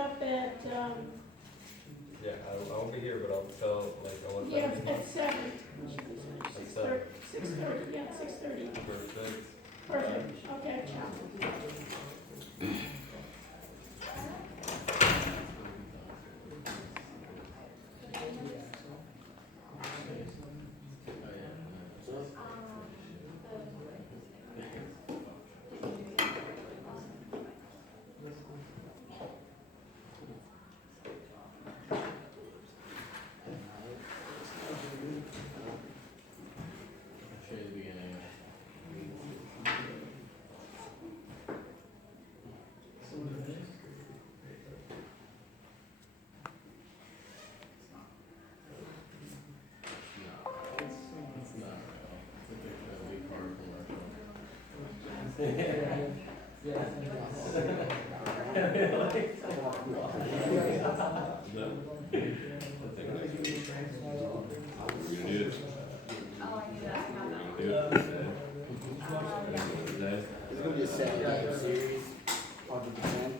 up at, Yeah, I won't be here, but I'll tell, like, I want yeah, to. at 7. At 7. 6:30, yeah, 6:30. Perfect. Perfect, okay, ciao. Show you the beginning. It's not real. It's a picture of a big car commercial. It's gonna be a 7-game series, 100%.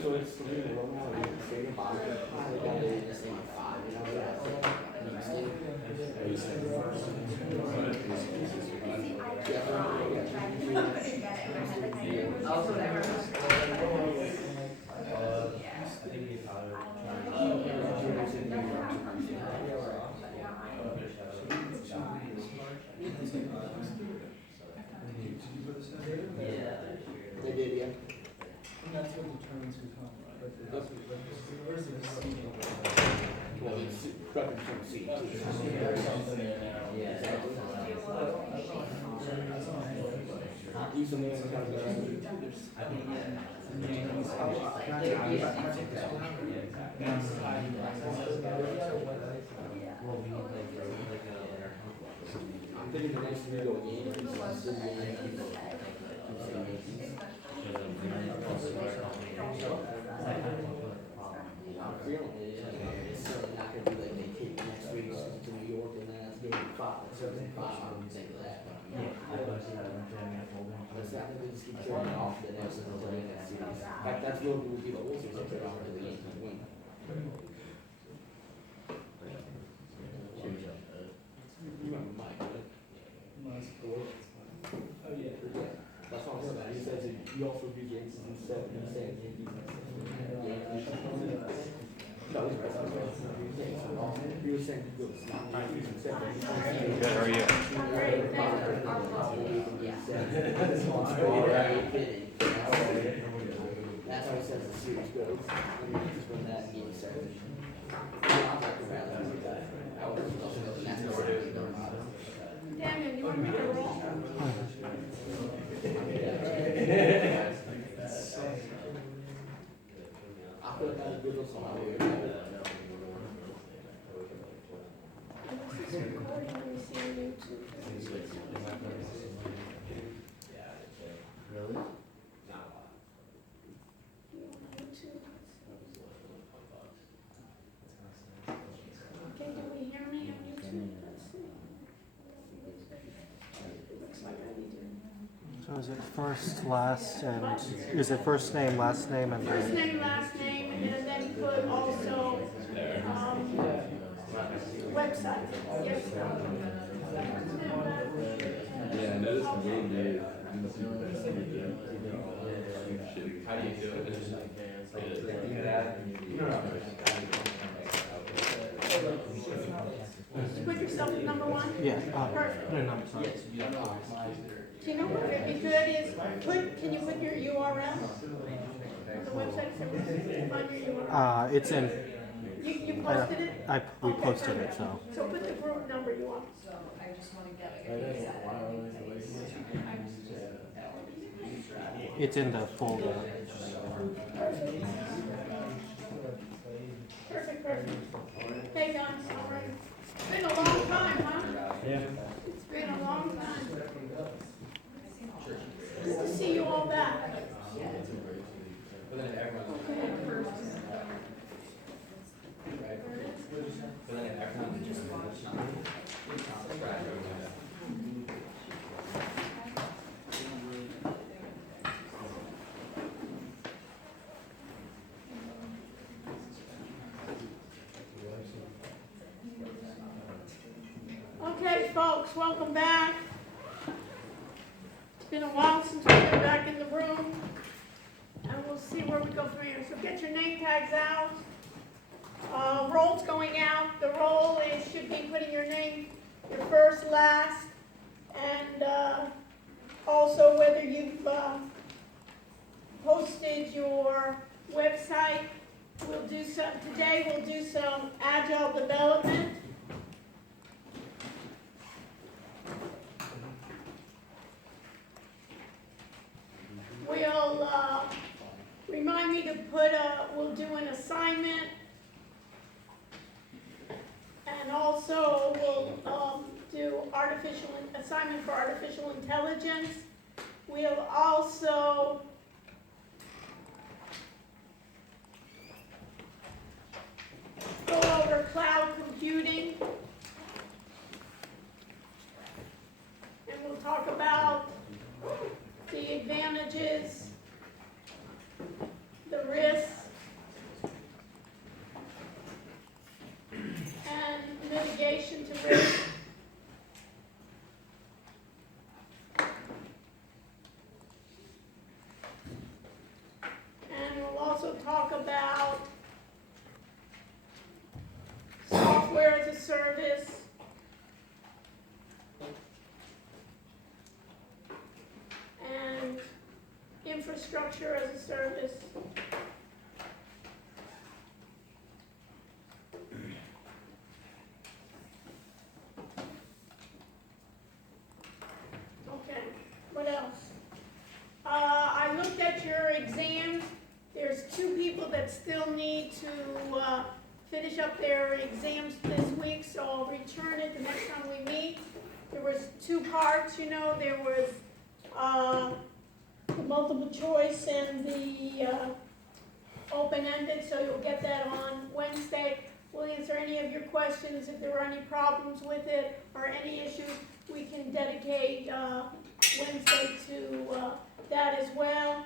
So it's the league right now, like, the stadium, but they got it in the same 5, you know, that's They did, yeah. That's what determines who's home, right? Where's the seating? Well, it's preference from seed too. There's something there now. Use the name of the kind of guy. I'm thinking the next three go Yankees, still Yankees. I'm feeling it, it's certainly not gonna be like they take next week to New York and then that's game 5, so it's 5, I don't think of that. Let's not just keep turning off the next series. In fact, that's what would be the whole series, if they're off to the Yankees win. You remember Mike, right? Oh, yeah. That's what I'm saying, he says that he also do Yankees and seven, he's saying Yankees. No, he's right. He was saying he goes Yankees and seven. Good, how are you? Great, thank That's how he says the series goes. And he just win that game 7. I'm talking about that. I would have also known that's what it is. Daniel, you want me to roll? I feel like that's a good little song. This is recording, let me see on YouTube. Really? You on YouTube? Okay, can we hear me on YouTube? Let's see. Looks like I need to. So is it first, last, and is it first name, last name, and First then? name, last name, and then put also, website. Yes. Yeah, I noticed the game day. How do you do it? Put yourself at number 1? Yeah, Perfect. no, I'm sorry. Do you know what would be good is, can you put your URL? On the website, so we can find your URL? It's in, You posted it? we Okay, posted it, perfect. so. So put the group number you want. It's in the folder. Perfect. Hey, Don, sorry. It's been a long time, huh? Yeah. It's been a long time. Good to see you all back. folks, welcome back. It's been a while since we've been back in the room, and we'll see where we go from here. So get your name tags out. Roll's going out. The roll should be putting your name, your first, last, and also whether you've posted your website. Today we'll do some agile development. We'll remind me to we'll do an assignment, and also we'll do assignment for artificial intelligence. We'll also go over cloud computing, and we'll talk about the advantages, the risks, and mitigation to risk. And we'll also talk about software as a service, and infrastructure as a service. Okay, what else? I looked at your exams. There's 2 people that still need to finish up their exams this week, so I'll return it the next time we meet. There was 2 parts, you know. There was the multiple choice and the open-ended, so you'll get that on Wednesday. We'll answer any of your questions. If there are any problems with it or any issues, we can dedicate Wednesday to that as well.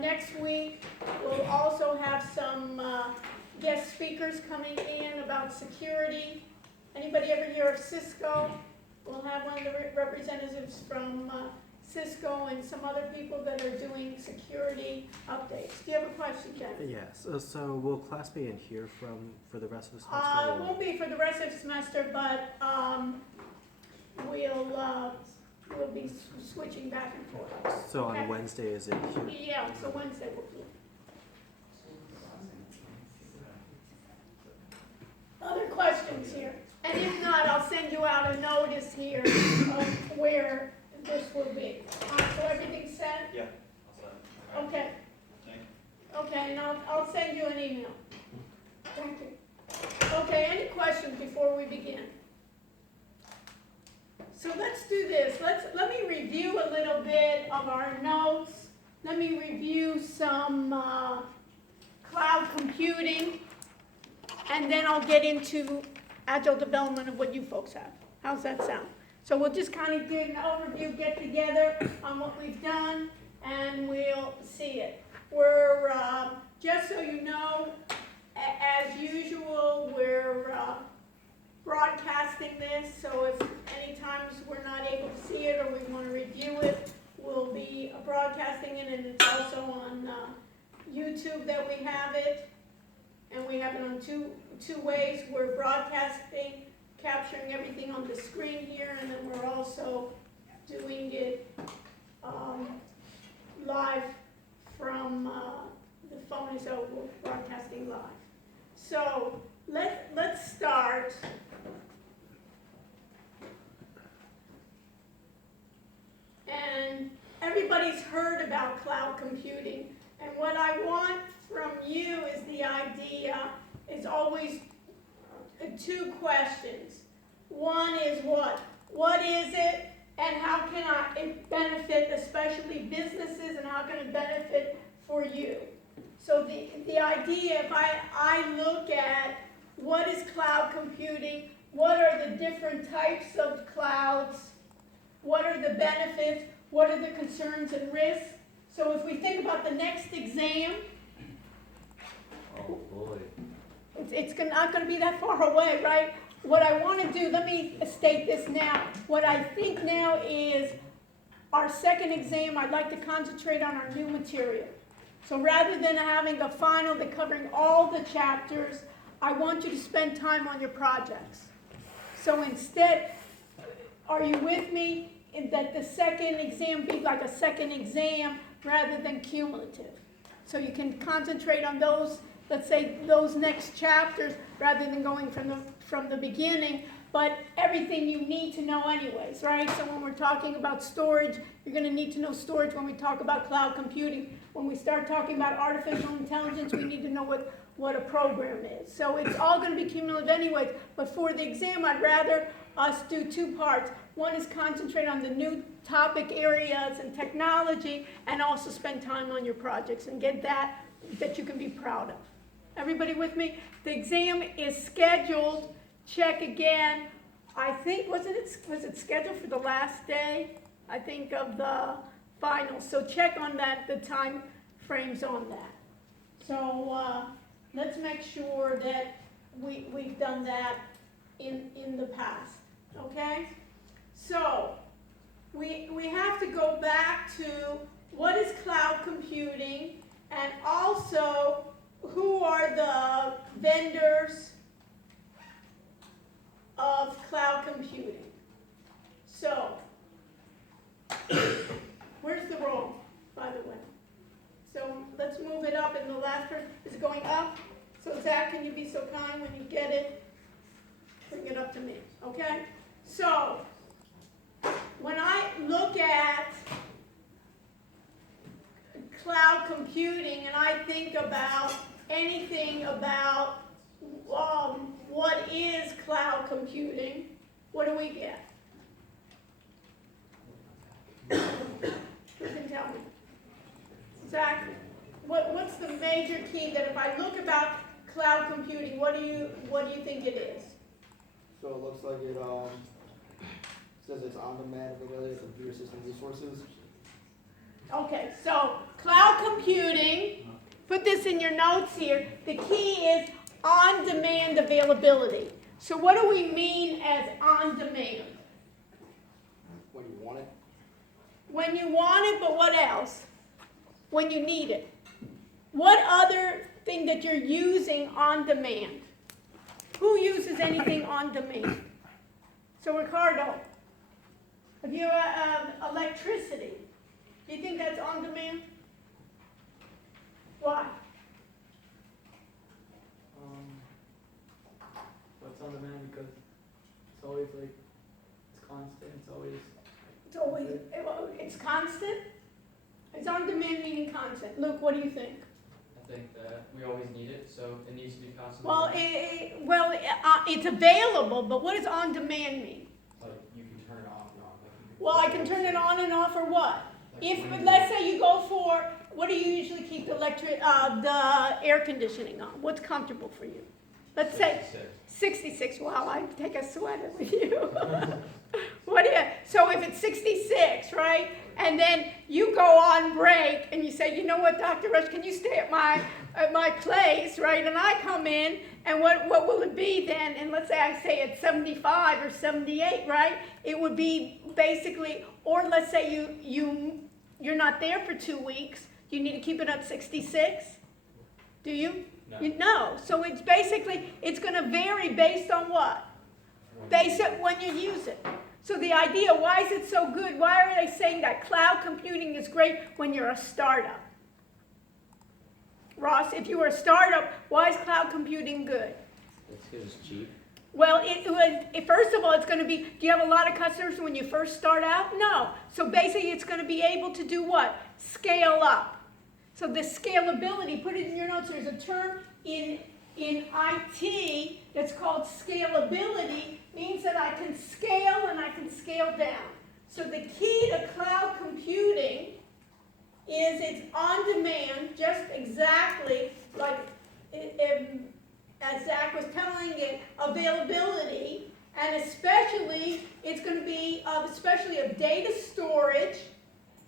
Next week, we'll also have some guest speakers coming in about security. Anybody ever hear of Cisco? We'll have one of the representatives from Cisco and some other people that are doing security updates. Do you have a question, Jen? Yes. So will class be in here for the rest of the semester? It won't be for the rest of the semester, but we'll be switching back and forth. So on Okay. Wednesday is it here? Yeah, so Wednesday we'll do. Other questions here? And if not, I'll send you out a notice here of where this will be. So everything's set? Yeah. Okay. Okay, and I'll send you an email. Thank you. Okay, any questions before we begin? So let's do this. Let me review a little bit of our notes. Let me review some cloud computing, and then I'll get into agile development of what you folks have. How's that sound? So we'll just kind of do an overview, get together on what we've done, and we'll see it. We're, just so you know, as usual, we're broadcasting this, so if any times we're not able to see it or we want to review it, we'll be broadcasting it, and it's also on YouTube that we have it, and we have it on two ways. We're broadcasting, capturing everything on the screen here, and then we're also doing it live from the phone, so we're broadcasting live. So let's start. And everybody's heard about cloud computing, and what I want from you is the idea is always 2 questions. One is what? What is it, and how can it benefit, especially businesses, and how can it benefit for you? So the idea, if I look at what is cloud computing, what are the different types of clouds, what are the benefits, what are the concerns and risks? So if we think about the next exam, Oh boy. it's not going to be that far away, right? what I want to do, let me state this now. What I think now is our second exam, I'd like to concentrate on our new material. So rather than having a final that covering all the chapters, I want you to spend time on your projects. So instead, are you with me, in that the second exam be like a second exam rather than cumulative? So you can concentrate on those, let's say, those next chapters rather than going from the beginning, but everything you need to know anyways, right? So when we're talking about storage, you're going to need to know storage. When we talk about cloud computing, when we start talking about artificial intelligence, we need to know what a program is. So it's all going to be cumulative anyways, but for the exam, I'd rather us do two parts. One is concentrate on the new topic areas and technology, and also spend time on your projects and get that you can be proud of. Everybody with me? The exam is scheduled, check again, I think, was it scheduled for the last day, I think, of the finals? So check on that, the time frames on that. So let's make sure that we've done that in the past, okay? So we have to go back to what is cloud computing, and also who are the vendors of cloud computing. So, where's the roll, by the way? So let's move it up, and the last person is going up. So Zach, can you be so kind when you get it, bring it up to me, okay? So, when I look at cloud computing and I think about anything about what is cloud computing, what do we get? Who can tell me? Zach, what's the major key that if I look about cloud computing, what do you think it is? So it looks like it says it's on-demand availability of computer system resources. Okay, so cloud computing, put this in your notes here, the key is on-demand availability. So what do we mean as on-demand? When you want it. When you want it, but what else? When you need it. What other thing that you're using on demand? Who uses anything on demand? So Ricardo, if you have electricity, do you think that's on demand? Why? What's on demand, because it's always like, it's constant, It's constant? It's on demand meaning constant. Luke, what do you think? I think that we always need it, so it needs to be constantly. Well, it's available, but what does on demand mean? Like you can turn it off and on. Like you can Well, I can turn it on and off, or what? Like If, when let's say you go for, what do you usually keep the air conditioning on? What's comfortable for you? Let's say 66. Wow, I take a sweater with you. What do you, so if it's 66, right? And then you go on break and you say, you know what, Dr. Rush, can you stay at my place, right? And I come in, and what will it be then? And let's say I say it's 75 or 78, right? It would be basically, or let's say you're not there for 2 weeks. You need to keep it at 66? Do you? No. No. So it's basically, it's going to vary based on what? Based on when you use it. So the idea, why is it so good? Why are they saying that cloud computing is great when you're a startup? Ross, if you were a startup, why is cloud computing good? It's because it's cheap. Well, first of all, it's going to be, do you have a lot of customers when you first start out? No. So basically, it's going to be able to do what? Scale up. So the scalability, put it in your notes, there's a term in IT that's called scalability, means that I can scale and I can scale down. So the key to cloud computing is it's on demand, just exactly like as Zach was telling it, availability, and especially it's going to be especially of data storage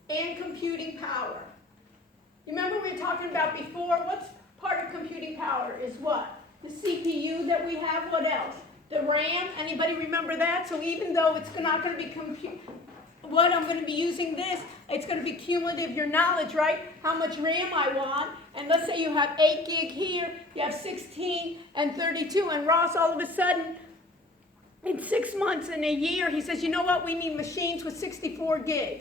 and computing power. You remember we were talking about before, what's part of computing power is what? The CPU that we have, what else? The RAM, anybody remember that? So even though it's not going to be what I'm going to be using this, it's going to be cumulative, your knowledge, right? How much RAM I want. And let's say you have 8 gig here, you have 16 and 32, and Ross all of a sudden, in 6 months, in a year, he says, you know what, we need machines with 64 gig.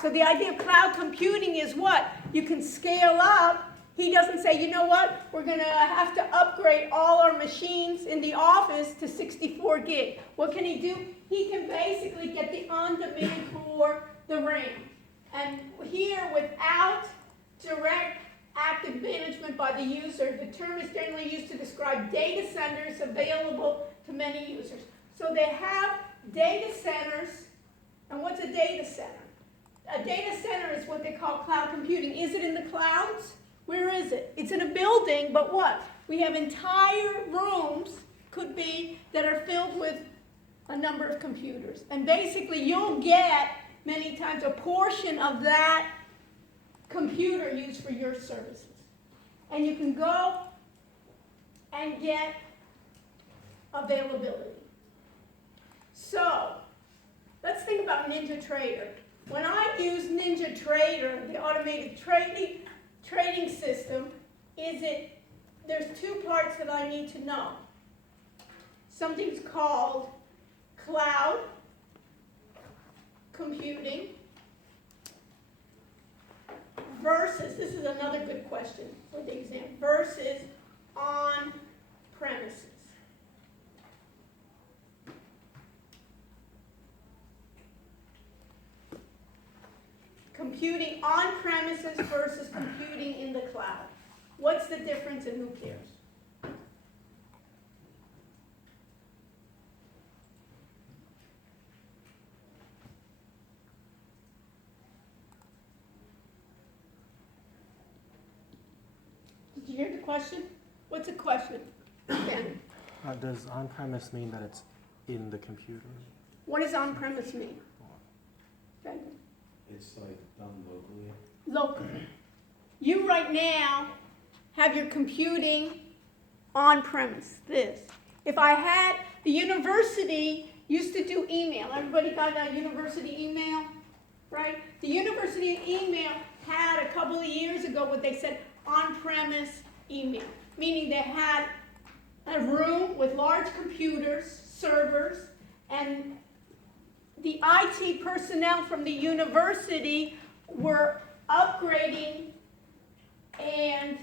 So the idea of cloud computing is what? You can scale up. He doesn't say, you know what, we're going to have to upgrade all our machines in the office to 64 gig. What can he do? He can basically get the on-demand for the RAM. And here, without direct active management by the user, the term is generally used to describe data centers available to many users. So they have data centers, and what's a data center? A data center is what they call cloud computing. Is it in the clouds? Where is it? It's in a building, but what? We have entire rooms, could be, that are filled with a number of computers. And basically, you'll get, many times, a portion of that computer used for your services. And you can go and get availability. So, let's think about NinjaTrader. When I use NinjaTrader, the automated trading system, there's two parts that I need to know. Something's called cloud computing versus, this is another good question for the exam, versus on premises. Computing on premises versus computing in the cloud. What's the difference and who cares? Did you hear the question? What's the question? Ben? Does on-premise mean that it's in the computer? What does on-premise mean? Ben? It's like done locally. Locally. You right now have your computing on-premise, this. If I had, the university used to do email. Everybody got a university email, right? The university email had a couple of years ago what they said on-premise email, meaning they had a room with large computers, servers, and the IT personnel from the university were upgrading and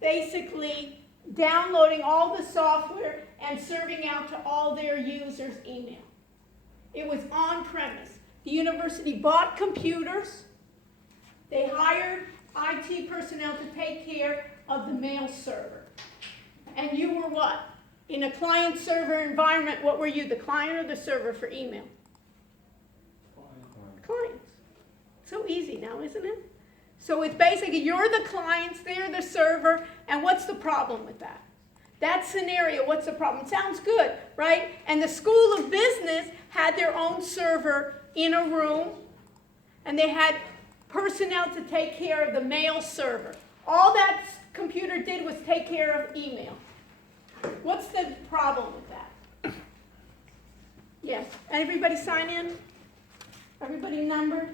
basically downloading all the software and serving out to all their users email. It was on-premise. The university bought computers. They hired IT personnel to take care of the mail server. And you were what? In a client-server environment, what were you, the client or the server for email? Clients. So easy now, isn't it? So it's basically you're the clients, they're the server, and what's the problem with that? That scenario, what's the problem? It sounds good, right? And the School of Business had their own server in a room, and they had personnel to take care of the mail server. All that computer did was take care of email. What's the problem with that? Yes. Everybody sign in? Everybody numbered?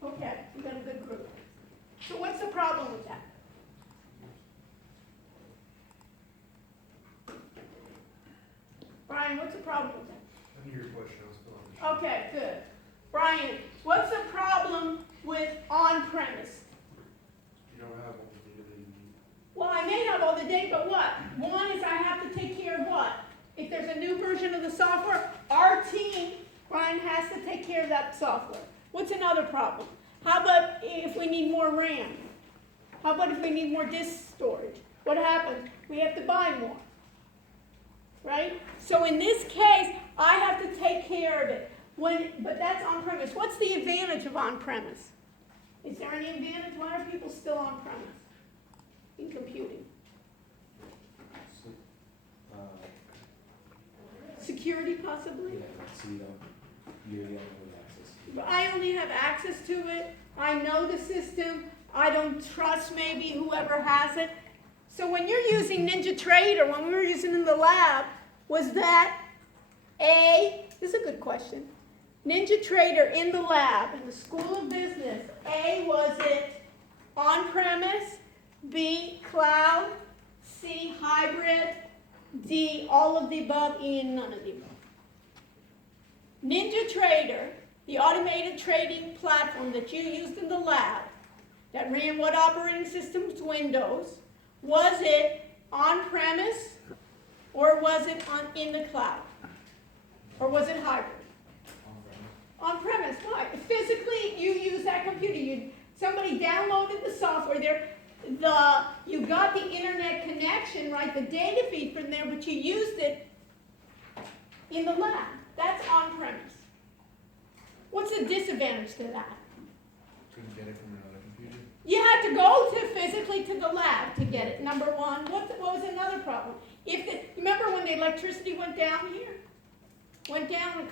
Okay, you got a good group. So what's the problem with that? Brian, what's the problem with that? I knew your question, I was still on the Okay, good. Brian, what's the problem with on-premise? You don't have all the data that you need. Well, I may have all the data, but what? One is I have to take care of what? If there's a new version of the software, our team, Brian, has to take care of that software. What's another problem? How about if we need more RAM? How about if we need more disk storage? What happens? We have to buy more, right? So in this case, I have to take care of it. But that's on-premise. What's the advantage of on-premise? Is there any advantage? Why are people still on-premise in computing? Security, possibly? So you're the only one with access. I only have access to it. I know the system. I don't trust maybe whoever has it. So when you're using NinjaTrader, when we were using it in the lab, was that this is a good question. NinjaTrader in the lab, in the School of Business, A, was it on-premise, B, cloud, C, hybrid, D, all of the above, E, and none of the above? NinjaTrader, the automated trading platform that you used in the lab, that ran what operating systems? Windows. Was it on-premise, or was it in the cloud? Or was it hybrid? On-premise. Why? Physically, you use that computer. Somebody downloaded the software there. You got the internet connection, right? The data feed from there, but you used it in the lab. That's on-premise. What's the disadvantage to that? Couldn't get it from another computer. You had to go physically to the lab to get it, number one. What was another problem? Remember when the electricity went down here? Went down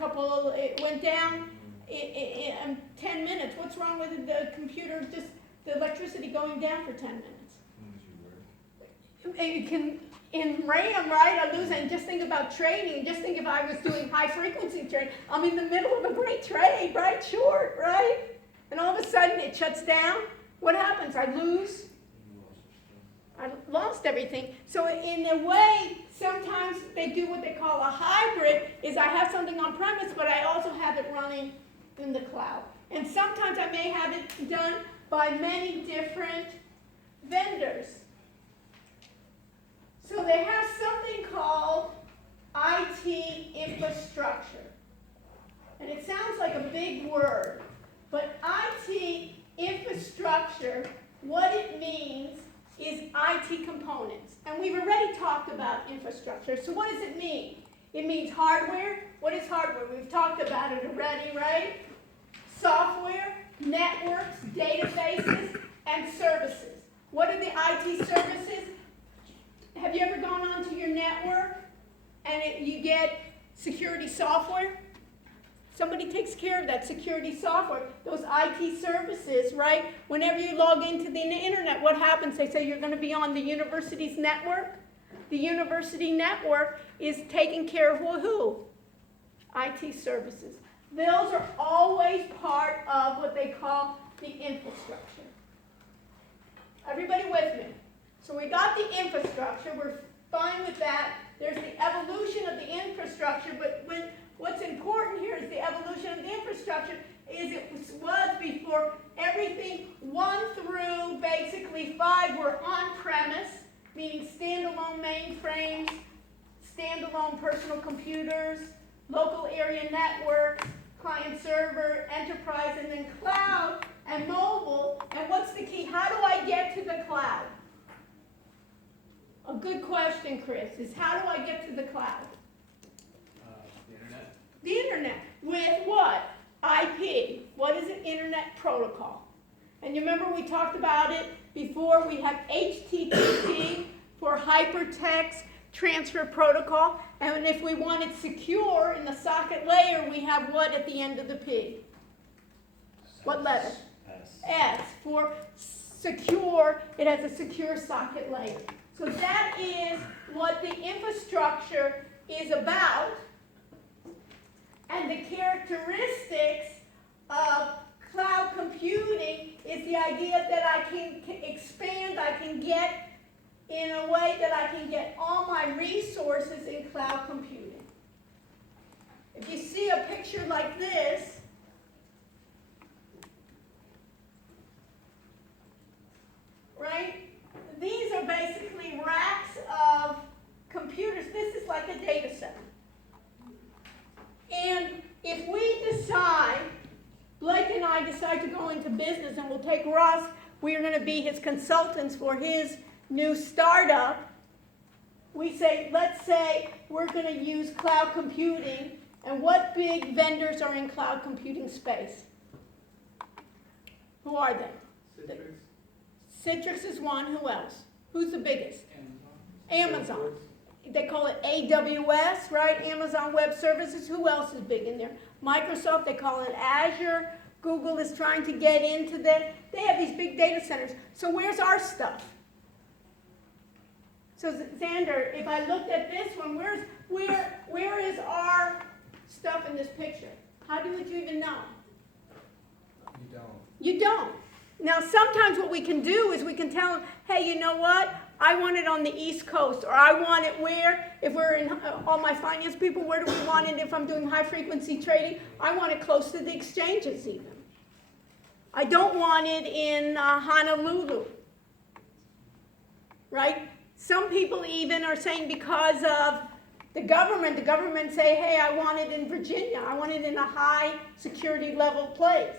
it went down in 10 minutes. What's wrong with the computer, just the electricity going down for 10 minutes? You can, in RAM, right, I lose it. And just think about trading. Just think if I was doing high frequency trading. I'm in the middle of a great trade, right, short, right? And all of a sudden it shuts down. What happens? I lose. I lost everything. So in a way, sometimes they do what they call a hybrid, is I have something on premise, but I also have it running in the cloud. And sometimes I may have it done by many different vendors. So they have something called IT infrastructure. And it sounds like a big word, but IT infrastructure, what it means is IT components. And we've already talked about infrastructure. So what does it mean? It means hardware. What is hardware? We've talked about it already, right? Software, networks, databases, and services. What are the IT services? Have you ever gone onto your network and you get security software? Somebody takes care of that security software, those IT services, right? Whenever you log into the internet, what happens? They say you're going to be on the university's network. The university network is taking care of who? IT services. Those are always part of what they call the infrastructure. Everybody with me? So we got the infrastructure. We're fine with that. There's the evolution of the infrastructure, but what's important here is the evolution of the infrastructure is it was before everything 1 through basically 5 were on-premise, meaning standalone mainframes, standalone personal computers, local area networks, client server, enterprise, and then cloud and mobile. And what's the key? How do I get to the cloud? A good question, Chris, is how do I get to the cloud? The internet. The internet. With what? IP. What is an internet protocol? And you remember we talked about it before. We have HTTP for hypertext transfer protocol. And if we want it secure in the socket layer, we have what at the end of the P? What letter? S. For secure, it has a secure socket layer. So that is what the infrastructure is about. And the characteristics of cloud computing is the idea that I can expand, I can get in a way that I can get all my resources in cloud computing. If you see a picture like this, right? These are basically racks of computers. This is like a data center. And if we decide, Blake and I decide to go into business, and we'll take Russ, we are going to be his consultants for his new startup. We say, let's say we're going to use cloud computing, and what big vendors are in cloud computing space? Who are they? Citrix, Citrix is one. Who else? Who's the biggest? Amazon. Amazon. They call it AWS, right? Amazon Web Services. Who else is big in there? Microsoft, they call it Azure. Google is trying to get into that. They have these big data centers. So where's our stuff? So Xander, if I looked at this one, where is our stuff in this picture? How would you even know? You don't. You don't. Now, sometimes what we can do is we can tell them, hey, you know what? I want it on the East Coast, or I want it where, if we're in, all my finance people, where do we want it if I'm doing high frequency trading? I want it close to the exchanges even. I don't want it in Honolulu, right? Some people even are saying because of the government say, hey, I want it in Virginia. I want it in a high security level place.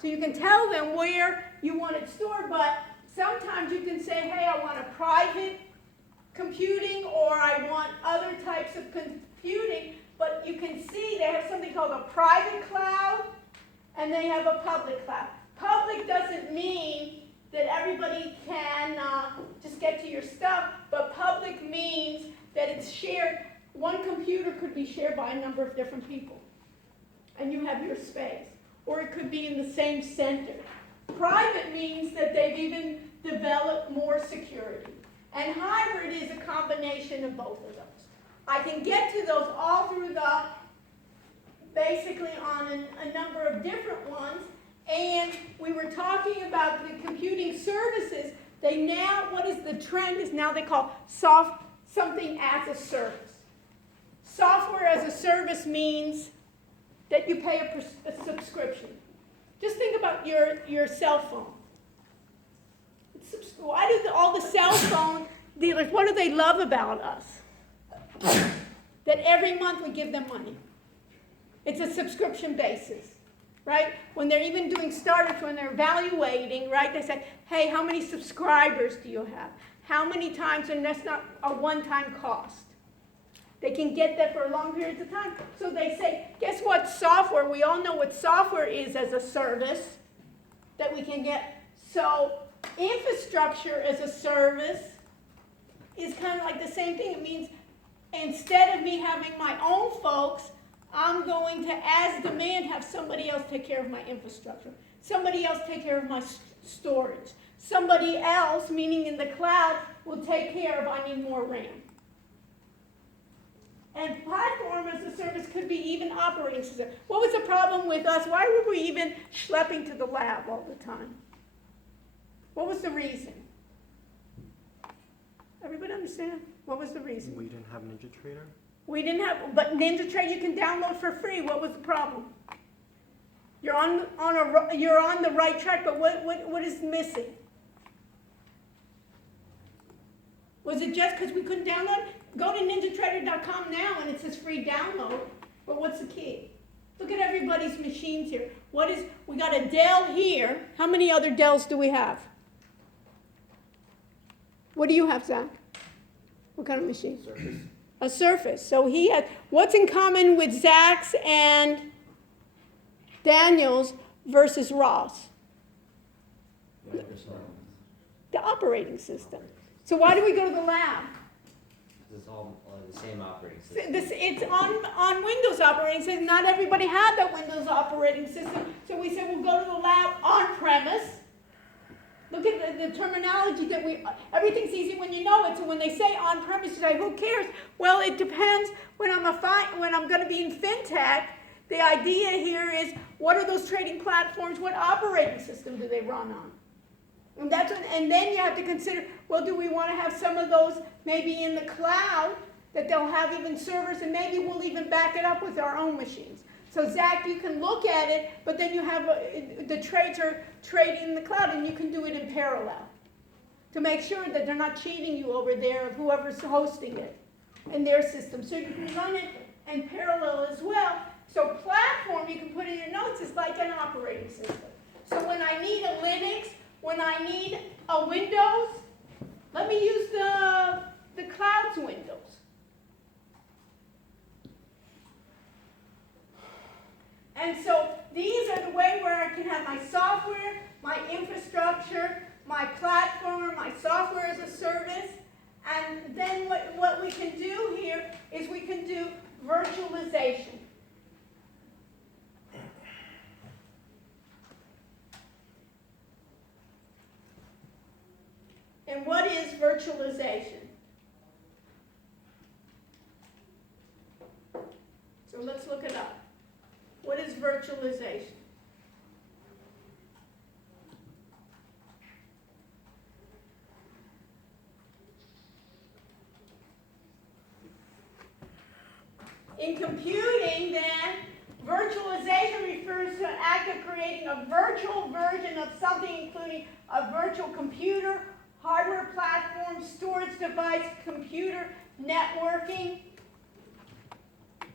So you can tell them where you want it stored, but sometimes you can say, hey, I want a private computing or I want other types of computing, but you can see they have something called a private cloud and they have a public cloud. Public doesn't mean that everybody can just get to your stuff, but public means that it's shared. One computer could be shared by a number of different people, and you have your space. Or it could be in the same center. Private means that they've even developed more security. And hybrid is a combination of both of those. I can get to those all through basically on a number of different ones. And we were talking about the computing services. They now, what is the trend is now they call something as a service. Software as a service means that you pay a subscription. Just think about your cell phone. Why do all the cell phone dealers, what do they love about us? That every month we give them money. It's a subscription basis, right? When they're even doing startups, when they're evaluating, right, they say, hey, how many subscribers do you have? How many times, and that's not a one-time cost. They can get that for long periods of time. So they say, guess what? Software, we all know what software is as a service that we can get. So infrastructure as a service is kind of like the same thing. It means instead of me having my own folks, I'm going to, as demand, have somebody else take care of my infrastructure. Somebody else take care of my storage. Somebody else, meaning in the cloud, will take care of, I need more RAM. And platform as a service could be even operating system. What was the problem with us? Why were we even schlepping to the lab all the time? What was the reason? Everybody understand? What was the reason? We didn't have NinjaTrader. We didn't have, but NinjaTrader you can download for free. What was the problem? You're on the right track, but what is missing? Was it just because we couldn't download? Go to ninjatrader.com now and it says free download. But what's the key? Look at everybody's machines here. We got a Dell here. How many other Dells do we have? What do you have, Zach? What kind of machine? Surface. A Surface. So he had, what's in common with Zach's and Daniel's versus Ross? The operating system. So why do we go to the lab? It's all the same operating system. It's on Windows operating system. Not everybody had that Windows operating system. So we said we'll go to the lab on premise. Look at the terminology that everything's easy when you know it. So when they say on premise, you say, who cares? Well, it depends. When I'm going to be in fintech, the idea here is what are those trading platforms? What operating system do they run on? And then you have to consider, well, do we want to have some of those maybe in the cloud that they'll have even servers, and maybe we'll even back it up with our own machines. So Zach, you can look at it, but then you have the trades are trading in the cloud, and you can do it in parallel to make sure that they're not cheating you over there of whoever's hosting it in their system. So you can run it in parallel as well. So platform, you can put in your notes, is like an operating system. So when I need a Linux, when I need a Windows, let me use the cloud's Windows. And so these are the way where I can have my software, my infrastructure, my platform, my software as a service. And then what we can do here is we can do virtualization. And what is virtualization? virtualization. In computing, then, virtualization refers to an act of creating a virtual version of something, including a virtual computer, hardware platform, storage device, computer networking,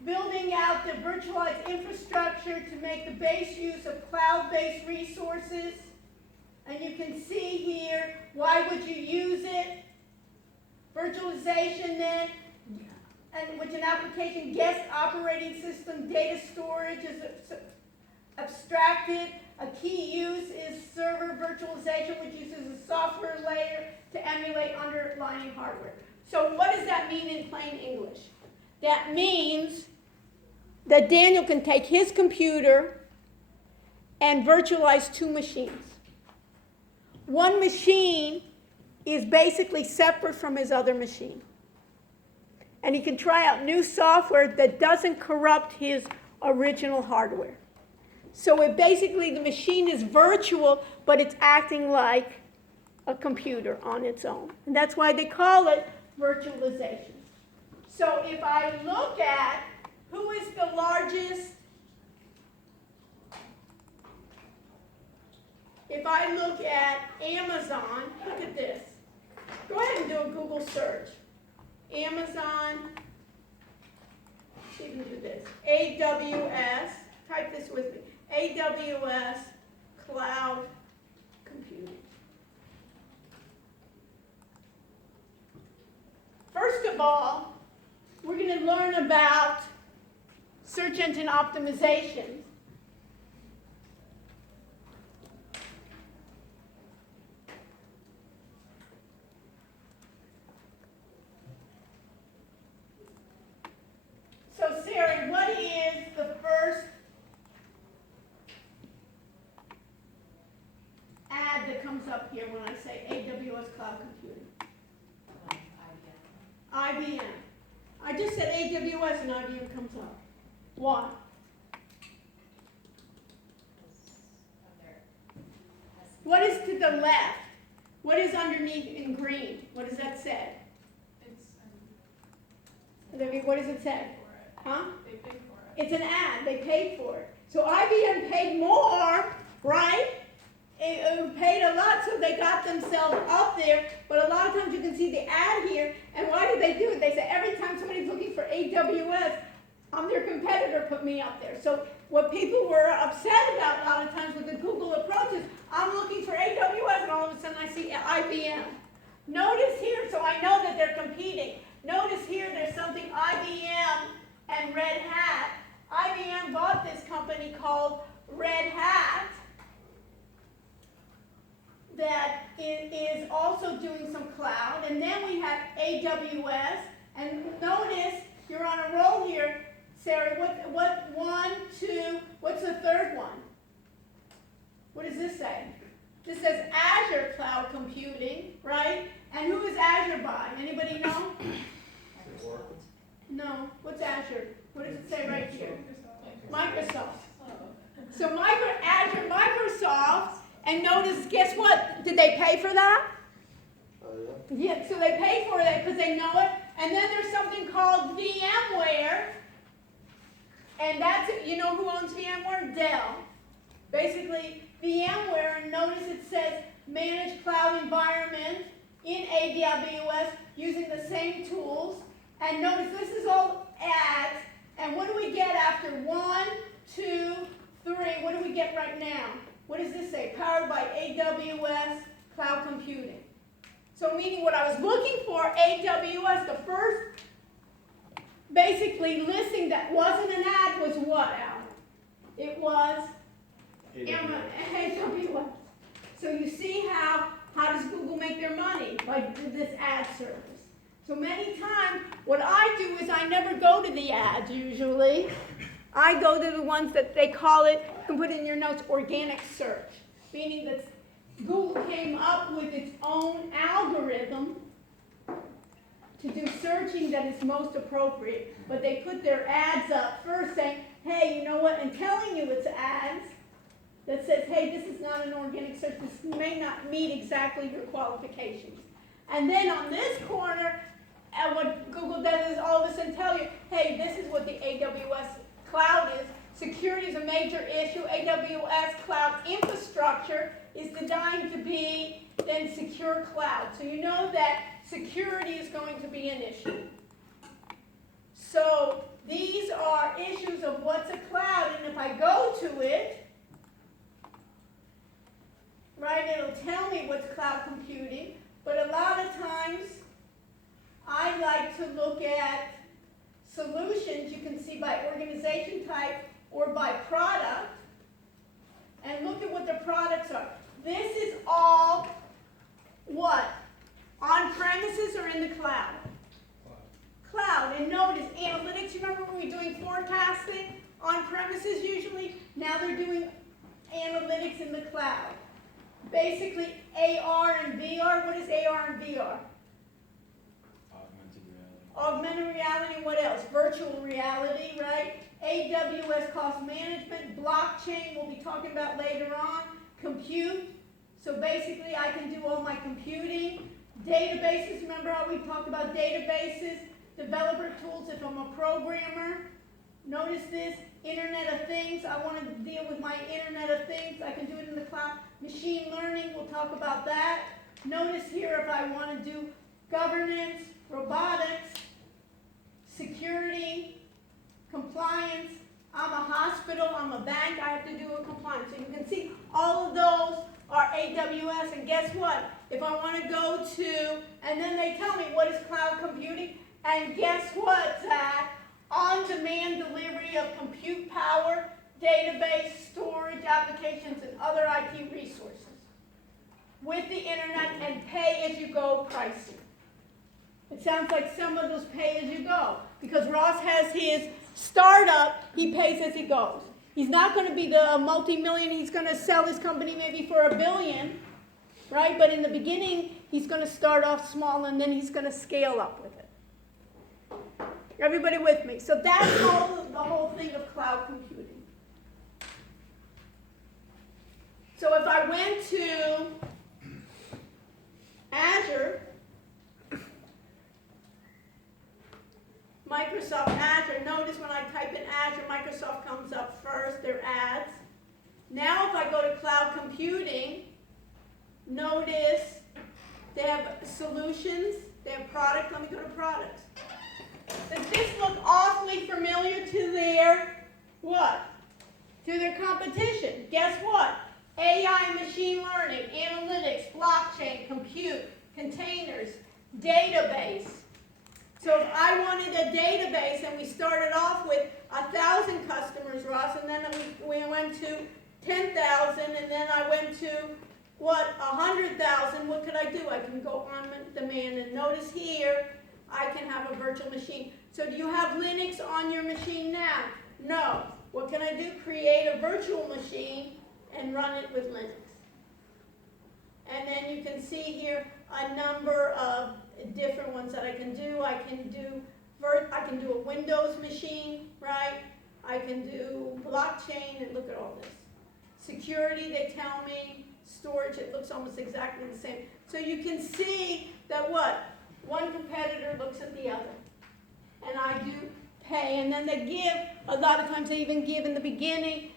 building out the virtualized infrastructure to make the base use of cloud-based resources. And you can see here, why would you use it? Virtualization then, and which an application guest operating system data storage is abstracted. A key use is server virtualization, which uses a software layer to emulate underlying hardware. So what does that mean in plain English? That means that Daniel can take his computer and virtualize two machines. One machine is basically separate from his other machine. And he can try out new software that doesn't corrupt his original hardware. So it basically, the machine is virtual, but it's acting like a computer on its own. And that's why they call it virtualization. So if I look at who is the largest, if I look at Amazon, look at this. Go ahead and do a Google search. Amazon, you can do this, AWS, type this with me, AWS Cloud Computing. First of all, we're going to learn about search engine optimization. So, Sarah, what is the first ad that comes up here when I say AWS Cloud Computing? IBM. I just said AWS and IBM comes up. Why? What is to the left? What is underneath in green? What does that say? What does it say? Huh? They paid for it. It's an ad. They paid for it. So IBM paid more, right? It paid a lot, so they got themselves up there. But a lot of times you can see the ad here. And why did they do it? They say every time somebody's looking for AWS, I'm their competitor, put me up there. So what people were upset about a lot of times with the Google approach is, I'm looking for AWS, and all of a sudden I see IBM. Notice here, so I know that they're competing. Notice here there's something IBM and Red Hat. IBM bought this company called Red Hat that is also doing some cloud. And then we have AWS. And notice, you're on a roll here, Sarah. What one, two, what's the third one? What does this say? This says Azure Cloud Computing, right? And who is Azure by? Anybody know? No. What's Azure? What does it say right here? Microsoft. So Azure, Microsoft, and notice, guess what? Did they pay for that? Yeah, so they pay for that because they know it. And then there's something called VMware. And that's it. You know who owns VMware? Dell. Basically, VMware, and notice it says manage cloud environment in AWS using the same tools. And notice this is all ads. And what do we get after 1, 2, 3? What do we get right now? What does this say? Powered by AWS Cloud Computing. So meaning what I was looking for, AWS, the first basically listing that wasn't an ad was what, Alan? It was AWS. So you see how does Google make their money? By this ad service. So many times, what I do is I never go to the ads usually. I go to the ones that they call it, you can put in your notes, organic search. Meaning that Google came up with its own algorithm to do searching that is most appropriate. But they put their ads up first saying, hey, you know what, and telling you it's ads that says, hey, this is not an organic search, this may not meet exactly your qualifications. And then on this corner, what Google does is all of a sudden tell you, hey, this is what the AWS cloud is. Security is a major issue. AWS cloud infrastructure is designed to be then secure cloud. So you know that security is going to be an issue. So these are issues of what's a cloud, and if I go to it, right, it'll tell me what's cloud computing, but a lot of times I like to look at solutions, you can see by organization type or by product, and look at what the products are. This is all what? On premises or in the cloud? Cloud. And notice analytics, remember when we were doing forecasting on premises usually? Now they're doing analytics in the cloud. Basically AR and VR. What is AR and VR? Augmented reality. Augmented reality, what else? Virtual reality, right? AWS cost management, blockchain, we'll be talking about later on, compute. So basically I can do all my computing. Databases, remember how we talked about databases? Developer tools if I'm a programmer. Notice this, Internet of Things, I want to deal with my Internet of Things, I can do it in the cloud. Machine learning, we'll talk about that. Notice here if I want to do governance, robotics, security, compliance. I'm a hospital, I'm a bank, I have to do a compliance. So you can see all of those are AWS, and guess what? If I want to go to, and then they tell me what is cloud computing, and guess what, Zach? On-demand delivery of compute power, database, storage, applications, and other IT resources with the internet and pay-as-you-go pricing. It sounds like some of those pay-as-you-go, because Ross has his startup, he pays as he goes. He's not going to be the multi-million, he's going to sell his company maybe for $1 billion, right? But in the beginning, he's going to start off small and then he's going to scale up with it. Everybody with me? So that's all the whole thing of cloud computing. So if I went to Azure, Microsoft Azure, notice when I type in Azure, Microsoft comes up first, their ads. Now if I go to cloud computing, notice they have solutions, they have products. Let me go to products. Does this look awfully familiar to their, what? To their competition. Guess what? AI, machine learning, analytics, blockchain, compute, containers, database. So if I wanted a database and we started off with 1,000 customers, Ross, and then we went to 10,000, and then I went to, what, 100,000, what could I do? I can go on demand, and notice here, I can have a virtual machine. So do you have Linux on your machine now? No. What can I do? Create a virtual machine and run it with Linux. And then you can see here a number of different ones that I can do. I can do a Windows machine, right? I can do blockchain, and look at all this. Security, they tell me. Storage, it looks almost exactly the same. So you can see that what? One competitor looks at the other. And I do pay, and then they give, a lot of times they even give in the beginning,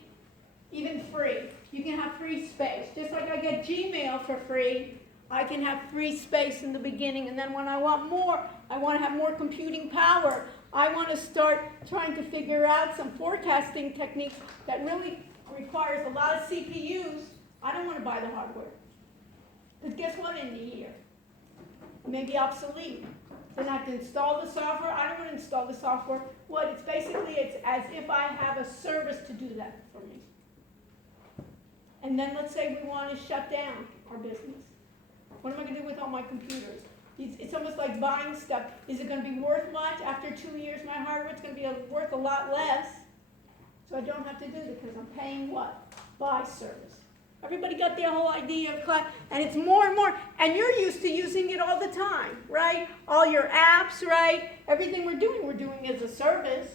even free. You can have free space. Just like I get Gmail for free, I can have free space in the beginning, and then when I want more, I want to have more computing power. I want to start trying to figure out some forecasting techniques that really requires a lot of CPUs. I don't want to buy the hardware. Because guess what, in a year? It may be obsolete. Then I have to install the software. I don't want to install the software. What? It's basically, it's as if I have a service to do that for me. And then let's say we want to shut down our business. What am I going to do with all my computers? It's almost like buying stuff. Is it going to be worth much? After 2 years, my hardware is going to be worth a lot less. So I don't have to do it because I'm paying what? By service. Everybody got their whole idea of cloud, and it's more and more, and you're used to using it all the time, right? All your apps, right? Everything we're doing as a service.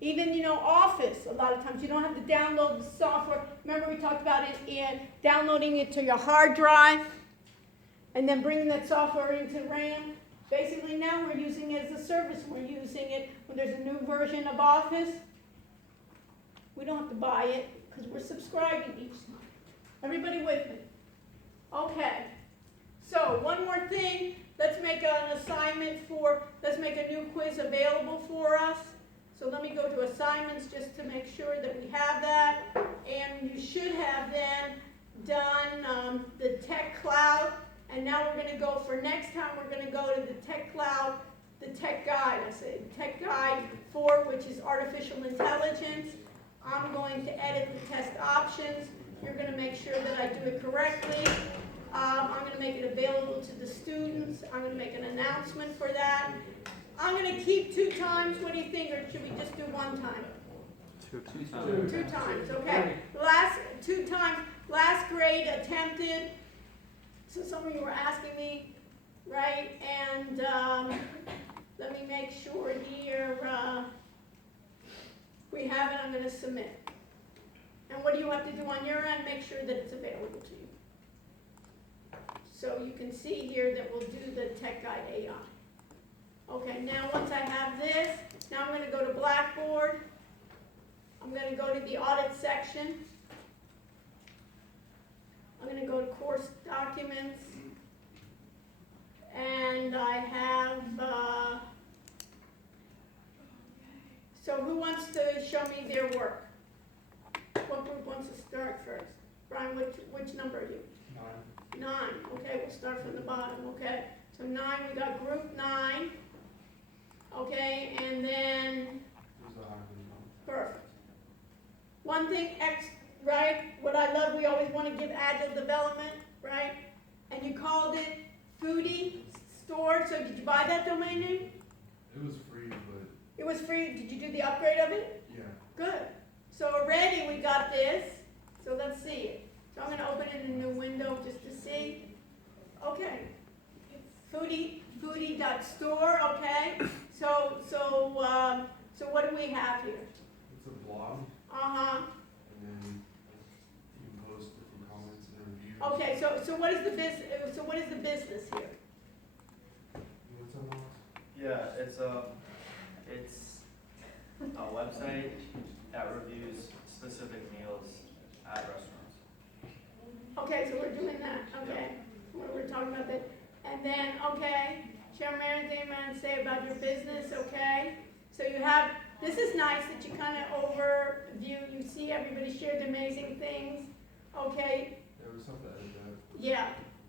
Even, Office, a lot of times, you don't have to download the software. Remember we talked about it in downloading it to your hard drive and then bringing that software into RAM? Basically now we're using it as a service. We're using it when there's a new version of Office. We don't have to buy it because we're subscribing each time. Everybody with me? Okay. So one more thing. Let's make an assignment let's make a new quiz available for us. So let me go to assignments just to make sure that we have that. And you should have then done the Tech Cloud. And now we're going to go for next time, we're going to go to the Tech Cloud, the Tech Guide, Tech Guide 4, which is artificial intelligence. I'm going to edit the test options. You're going to make sure that I do it correctly. I'm going to make it available to the students. I'm going to make an announcement for that. I'm going to keep 2 times. What do you think? Or should we just do 1 time? 2 times. 2 times, okay. 2 times. Last grade attempted. So some of you were asking me, right? And let me make sure here we have it. I'm going to submit. And what do you have to do on your end? Make sure that it's available to you. So you can see here that we'll do the Tech Guide AI. Okay, now once I have this, now I'm going to go to Blackboard. I'm going to go to the audit section. I'm going to go to course documents. And I have, so who wants to show me their work? What group wants to start first? Brian, which number are you? 9. Okay, we'll start from the bottom, okay. So 9, we got group 9. Okay, and then, perfect. One thing, right, what I love, we always want to give agile development, right? And you called it Foodie Store, so did you buy that domain name? It was free, but It was free, did you do the upgrade of it? yeah. Good. So already we got this, so let's see it. So I'm going to open it in a new window just to see. Okay. Foodie.store, okay. So what do we have here? It's a blog, Uh-huh. and then you can post different comments and reviews. Okay, so what is the business, here? What's up, Alex? Yeah, it's a website that reviews specific meals at restaurants. Okay, so we're doing that, okay. We're talking about that. And then, okay, Chairman, anything you want to say about your business, okay? So you have, this is nice that you kind of overview, you see everybody shared amazing things, okay? There was something to edit that. Yeah,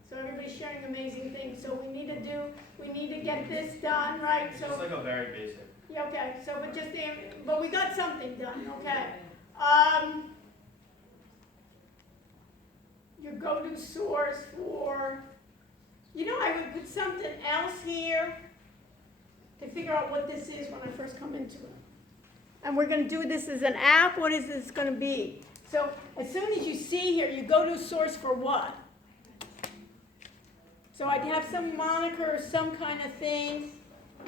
so everybody's sharing amazing things, so we need to get this done, right? It's So, just like a very basic. yeah, okay, so but we got something done, okay? Your go-to source for, I would put something else here to figure out what this is when I first come into it. And we're going to do this as an app. What is this going to be? So as soon as you see here, you go to source for what? So I'd have some moniker or some kind of thing.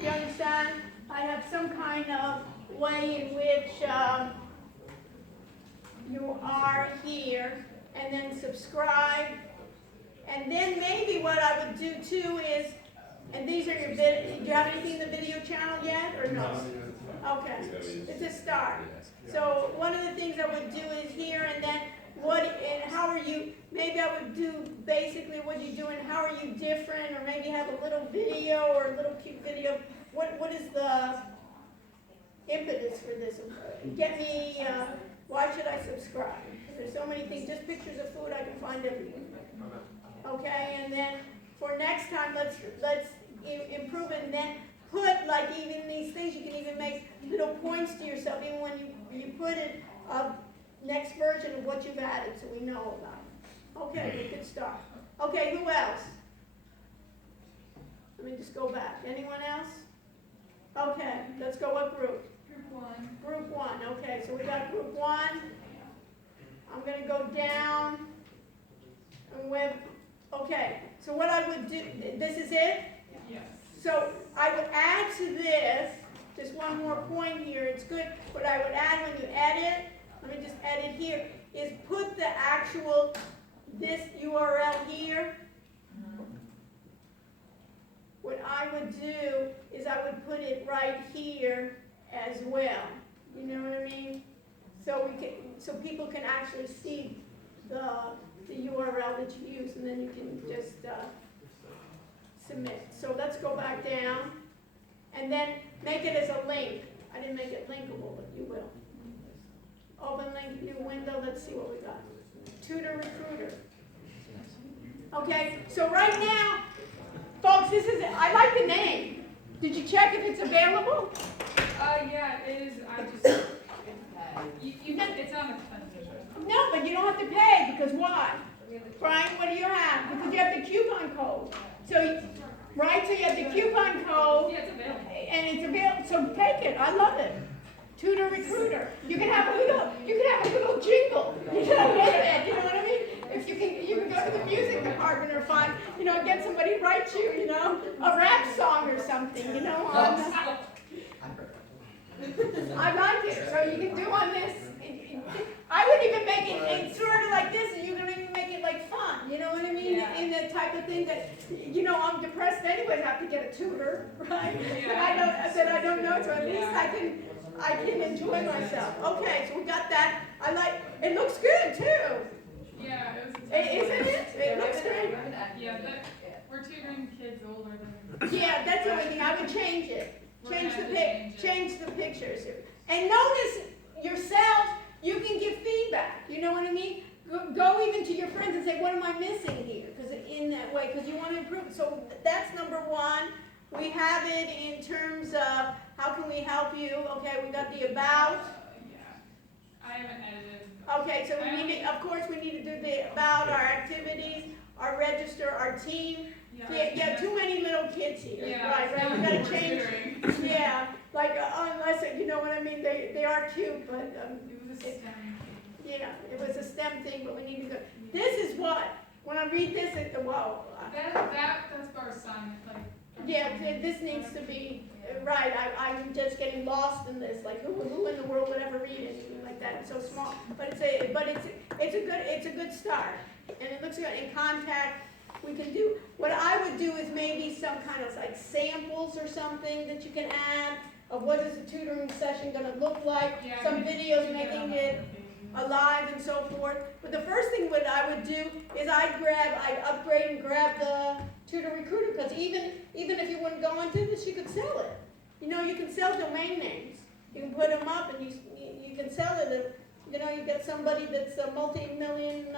You understand? I have some kind of way in which you are here, and then subscribe. And then maybe what I would do too is, and these are your do you have anything in the video channel yet, or no? Okay, it's a start. So one of the things I would do is here, and then how are you, maybe I would do basically what you do and how are you different, or maybe have a little video or a little cute video. What is the impetus for this? Get me, why should I subscribe? There's so many things, just pictures of food I can find everywhere. Okay, and then for next time, let's improve it, and then put, like, even these things, you can even make little points to yourself, even when you put it, next version of what you've added, so we know about it. Okay, we could start. Okay, who else? Let me just go back. Anyone else? Okay, let's go. What group? Group 1. Group 1, okay, so we got group 1. I'm going to go down, and okay, so what I would do, this is it? Yes. So I would add to this, just one more point here, it's good, what I would add when you edit, let me just edit here, is put the actual, this URL here. What I would do is I would put it right here as well, you know what I mean? So so people can actually see the URL that you use, and then you can just submit. So let's go back down, and then make it as a link. I didn't make it linkable, but you will. Open link, new window, let's see what we got. Tutor Recruiter. Okay, so right now, folks, this is, I like the name. Did you check if it's available? Yeah, it is, I just, it's on the. No, but you don't have to pay, because why? Brian, what do you have? Because you have the coupon code. So, right, so you have the coupon code. Yeah, it's available. And it's available, so take it, I love it. Tutor Recruiter. You can have a little jingle. You know, with it, you know what I mean? If you can go to the music department or find, get somebody to write you, a rap song or something, I like it. So you can do on this. I would even make it sort of like this, and you can even make it like fun. You know what I mean? Yeah. In the type of thing that, I'm depressed anyway. Have to get a tutor, right? Yeah. I don't know, so at least I can enjoy myself. Okay, so we got that. I like. It looks good too. Yeah, it was. Isn't it? It looks great. Yeah, but we're tutoring kids older than. Yeah, that's the only thing. I would change it. We're gonna have to Change the pictures. And notice yourself, you can give feedback. You know what I mean? Go even to your friends and say, what am I missing here? Because in that way, because you want to improve. So that's number one. We have it in terms of how can we help you. Okay, we got the about. Yeah, I haven't edited. Okay, so we need to, of course, we need to do the about, our activities, our register, our team. Yeah, too many little kids here. Yeah, Right, we gotta change. Yeah, like, unless, you know what I mean, they are cute, but, It was a STEM. yeah, it was a STEM thing, but we need to go. This is what, when I read this, wow. That's our assignment, like. Yeah, this needs to be, right, I'm just getting lost in this, like, who in the world would ever read anything like that, it's so small. But it's a good start, and it looks good. In contact, we can do, what I would do is maybe some kind of like samples or something that you can add of what is a tutoring session gonna look like, Yeah, some I can videos do that making on it the- alive and so forth. But the first thing what I would do is I'd upgrade and grab the Tutor Recruiter, because even if you wouldn't go into this, you could sell it. You can sell domain names. You can put them up and you can sell it. You get somebody that's a multi-million,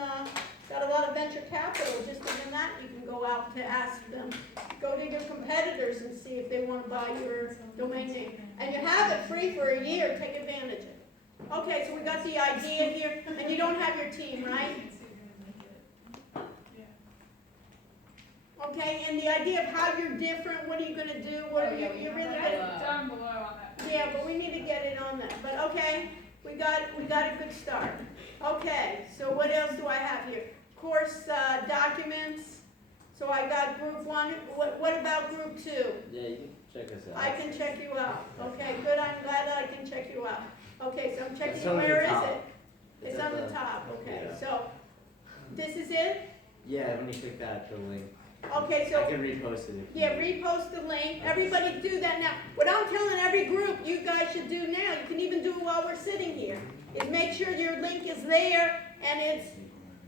got a lot of venture capital, just even that, you can go out to ask them. Go to your competitors and see if they want to buy your domain name. And you have it free for a year, take advantage of it. Okay, so we got the idea here, and you don't have your team, right? Okay, and the idea of how you're different, what are you gonna do, what are you're really gonna. That's down below on that. Yeah, but we need to get it on that, but okay, we got a good start. Okay, so what else do I have here? Course, documents, so I got group one, what about group two? Yeah, you can check us out. I can check you out, okay, good, I'm glad I can check you out. Okay, so I'm checking, It's on the where is top. it? It's at on the top, okay, yeah. so, this is it? Yeah, when you click that, the link. Okay, I so, can repost it. yeah, repost the link, everybody do that now. What I'm telling every group you guys should do now, you can even do it while we're sitting here, is make sure your link is there and it's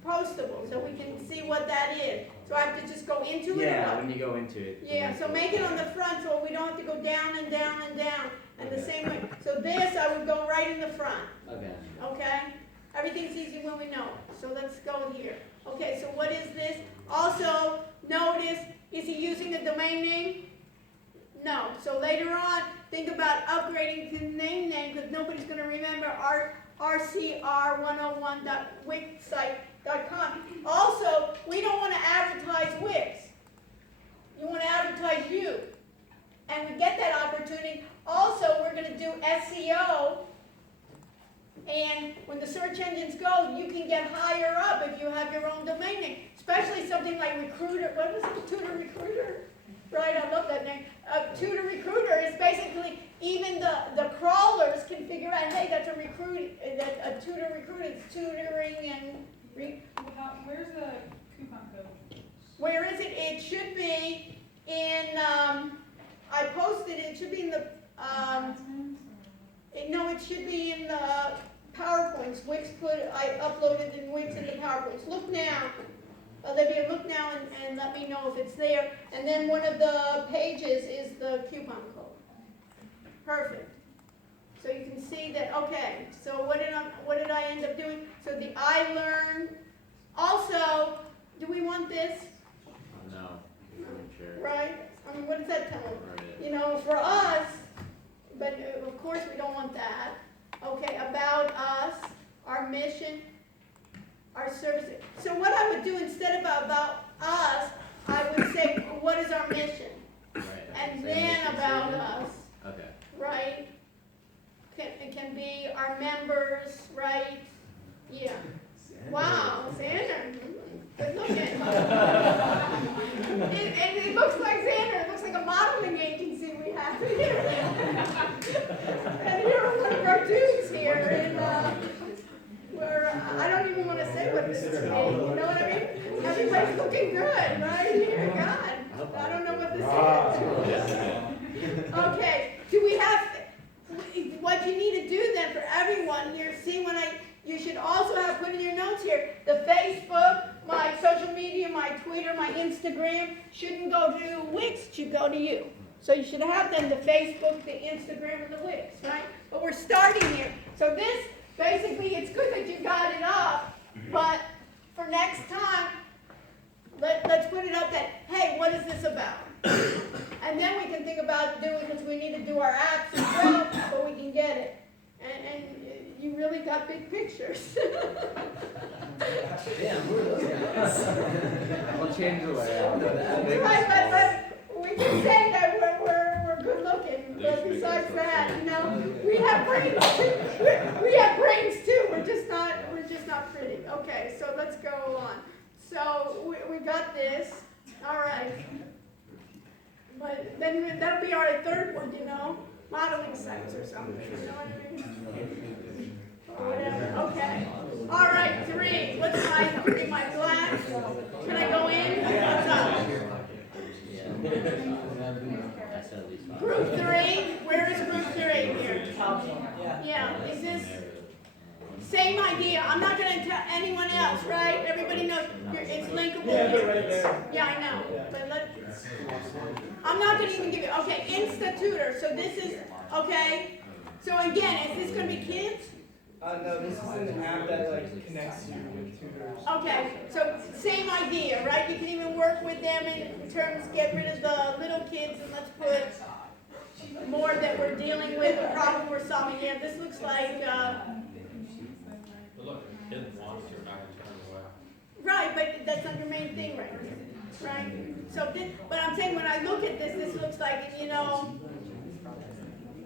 postable, so we can see what that is. So I have to just go into it? or Yeah, what? when you go into it. the Yeah, link so will- make it on the front so we don't have to go down and down and down, and the same way. So this, I would go right in the front, Okay. okay? Everything's easy when we know it, so let's go here. Okay, so what is this? Also, notice, is he using a domain name? No, so later on, think about upgrading to the name, because nobody's gonna remember rcr101.wixsite.com. Also, we don't wanna advertise Wix. You wanna advertise you. And we get that opportunity. Also, we're gonna do SEO. And when the search engines go, you can get higher up if you have your own domain name. Especially something like Recruiter, what was it, Tutor Recruiter? Right, I love that name. Tutor Recruiter is basically even the Where's the coupon code? Where is it? It should be in, I posted it, should be in the, no, it should be in the PowerPoints. Wix I uploaded in Wix in the PowerPoints. Look now. Olivia, look now and let me know if it's there. And then one of the pages is the coupon code. Perfect. So you can see that, okay, so what did I end up doing? So the I learn, also, do we want this, No, sure. right? I mean, what does that tell them? Right. You know, for us, but of course we don't want that. Okay, about us, our mission, our services. So what I would do instead of about us, I would say, what is our mission? Right. And Same then mission about statement. us, Okay. right? It can be our members, right? Yeah. Wow, Xander, good looking. It looks like Xander, it looks like a modeling agency we have here. And here are one of our dudes here, and where I don't even want to say what this is, you know what I mean? Everybody's looking good, right here, God. I don't know what this is. Okay, do we have, what you need to do then for everyone here, see you should also have put in your notes here, the Facebook, my social media, my Twitter, my Instagram, shouldn't go to Wix, should go to you. So you should have then the Facebook, the Instagram, and the Wix, right? But we're starting here. So this, basically, it's good that you got it up, but for next time, let's put it up that, hey, what is this about? And then we can think about doing, because we need to do our apps as well, but we can get it. And you really got big pictures. Damn, who are those guys? I'll change the layout. Right, but we can say that we're good looking, but besides that, you know, we have brains too. We have brains too, we're just not pretty. Okay, so let's go on. So we got this, all right. But then that'll be our third one, you know, modeling sites or something, you know what I mean? Or whatever, okay. All right, 3, what's my black? Can I go in? What's up? That's at least fine. Group 3, where is group 3 here? Yeah, is this, same idea, I'm not gonna tell anyone else, right? Everybody knows, it's linkable. Yeah, they're right there. Yeah, I know, but I'm not gonna even give you, okay, Institutor, so this is, okay, so again, is this gonna be kids? No, this is an app that like connects you with tutors. Okay, so same idea, right? You can even work with them in terms, get rid of the little kids and let's put more that we're dealing with, the problem we're solving. Yeah, this looks like, But look, kids want to, you're not gonna turn them away. right, but that's not your main thing right now, right? So this, but I'm saying when I look at this, this looks like, you know,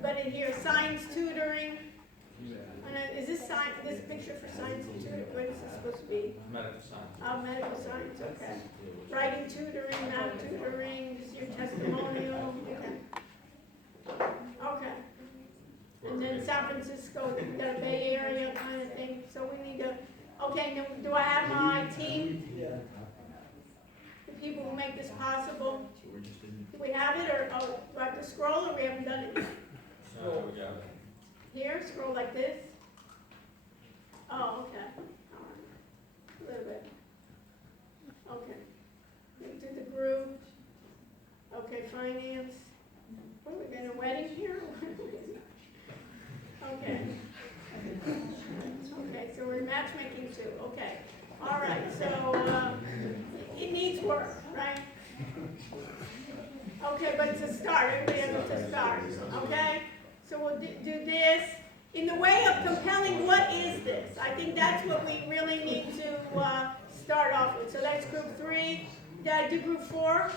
but in here, science tutoring. Is this science, this picture for science tutoring? What is this supposed to be? Medical science. Oh, medical science, okay. Writing tutoring, math tutoring, just your testimonial, okay. Okay. And then San Francisco, the Bay Area kind of thing, so we need to, okay, now, do I have my team? Yeah. The people who make this possible? Do we have it, or, oh, do I have to scroll, or we haven't done it yet? No, we got it. Here, scroll like this? Oh, okay, all right, a little bit. Okay, into the group. Okay, finance. What are we got, a wedding here? Okay. Okay, so we're matchmaking too, okay. All right, so, it needs work, right? Okay, but it's a start, everybody has to start, okay? So we'll do this. In the way of compelling, what is this? I think that's what we really need to start off with. So that's group 3. Did I do group 4?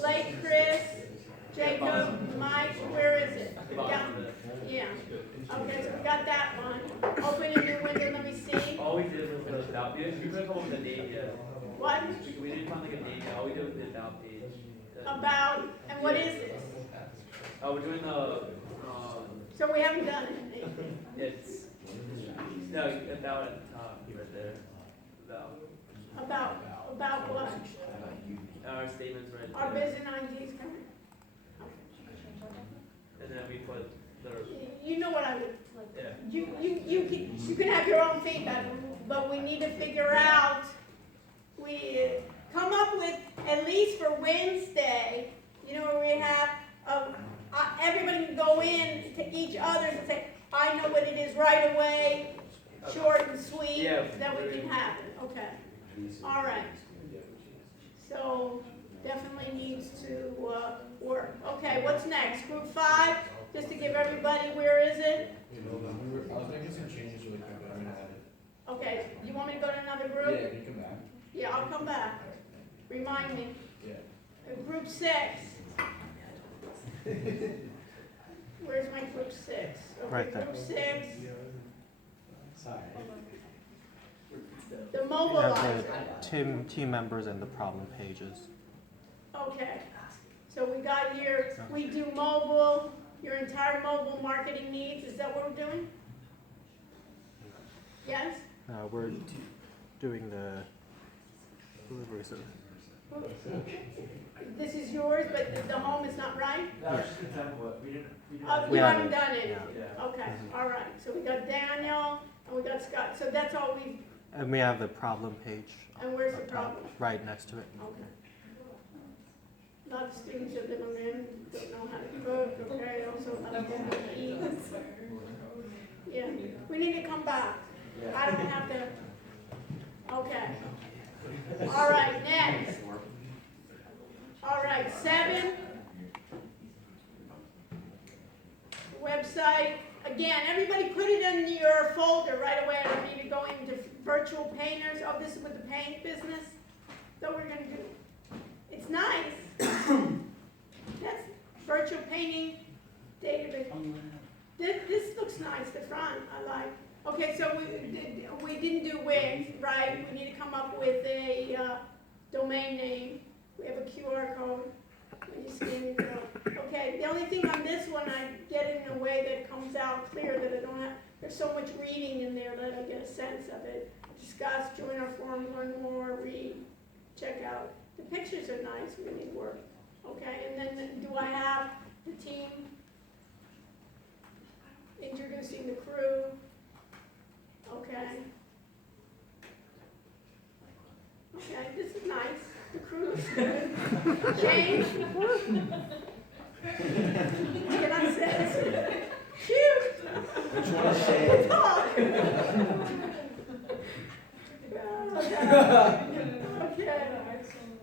Blake, Chris, Jacob, Mike, where is it? Yeah. Okay, so we got that one. Open a new window, let me see. All we did was the about page. We couldn't come up with a date yet. What? We didn't find like a date yet. All we did was the about page. About, and what is this? Oh, we're doing the, So we haven't done anything. it's, no, about at the top. right there. About what? Our statements right Our there. business IDs coming? And then we put the, You know what I would, yeah. you can have your own feedback, but we need to figure out, we come up with, at least for Wednesday, you know, where we have, everybody can go in to each other and say, I know what it is right away, short and sweet, Yeah. that we can have it, okay. All right. So, definitely needs to, work. Okay, what's next? Group 5, just to give everybody, where is it? I was making some changes really quick, but I'm gonna add it. Okay, you want me to go to another Yeah, group? you come back. Yeah, I'll come back. Remind me. Yeah. Group 6. Where's my group 6? Okay, Right there. Group 6, Sorry. the You have mobilizer. the team members and the problem pages. Okay, so we got here, we do mobile, your entire mobile marketing needs, is that what we're doing? Yes? We're doing the delivery service. This is yours, but the home is not right? That was just an example, we didn't. You We haven't haven't, done it? Yeah. Okay, all right, so we got Daniel, and we got Scott, so that's all we, And we have the problem page and where's the problem? right next to it. Okay. A lot of students that live in, don't know how to cook, okay, also don't know how to eat. Yeah, we need to come back. I don't have to, okay. All right, next. All right, 7. Website, again, everybody put it in your folder right away. I don't need to go into virtual painters. Oh, this is with the paint business that we're gonna do. It's nice. That's virtual painting database. This looks nice, the front, I like. Okay, so we didn't do Wix, right? We need to come up with a domain name. We have a QR code. When you scan it out. Okay, the only thing on this one, I get it in a way that comes out clear, that I don't have, there's so much reading in there that I get a sense of it. Discuss, join our forum, learn more, read, check out. The pictures are nice, we need work. Okay, and then do I have the team introducing the crew? Okay. Okay, this is nice. The crew is good. James? Can I say it? Cute. Which one is Shane? Talk. Okay.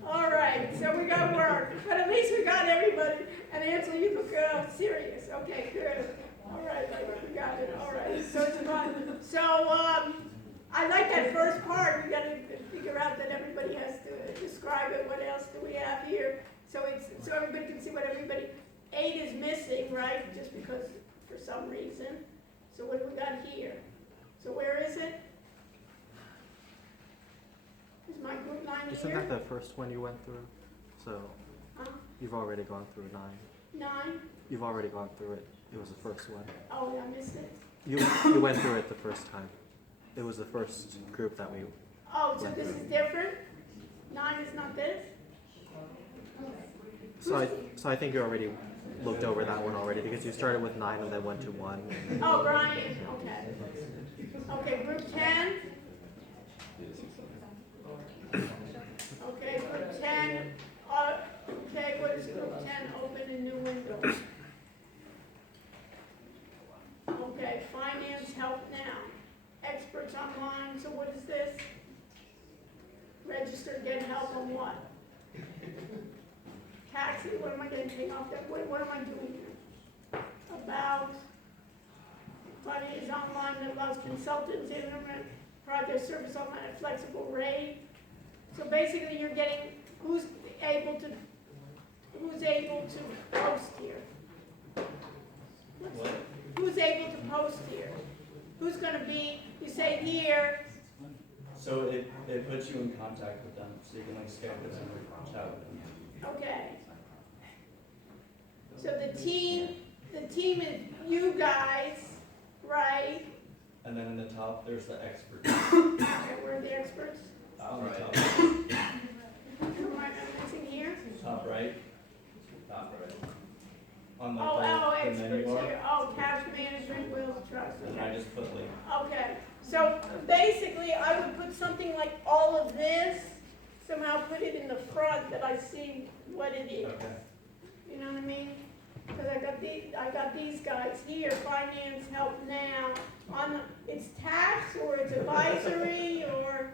All right, so we got work, but at least we got everybody. And Ansel, you look serious. Okay, good. All right, we got it. All right, so it's fun. So I like that first part. We got to figure out that everybody has to describe it. What else do we have here? So everybody can see what everybody. 8 is missing, right? Just because for some reason. So what do we got here? So where is it? Is my group 9 Isn't here? that the first one you went through? So Huh? you've already gone through 9. 9? You've already gone through it. It was the first one. Oh, I missed it. You went through it the first time. It was the first group that we. Oh, so this is different? 9 is not this? So I think you already looked over that one already because you started with 9 and then went to 1. Oh, Brian, okay. Okay, group 10? Okay, group 10, okay, what is group 10? Open a new window. Okay, finance, help now. Experts online, so what is this? Register, get help on what? Taxi, what am I gonna take off that, what am I doing here? About, finance online that allows consultants, internet, project service online at flexible rate. So basically you're getting, who's able to post here? Who's able to post here? Who's gonna be, you say here, So it puts you in contact with them, so you can like Skype with them or chat with them. okay. So the team is you guys, right? And and then in the top, there's the experts. Okay, where are the experts? On the top, Am I missing here? top right. Top right. On Oh, the experts menu bar, here, oh, cash management, wills, trust. and I just put like, Okay, so basically, I would put something like all of this, somehow put it in the front that I see what it is. okay. You know what I mean? Because I got these guys here, finance help now, it's tax or it's advisory or,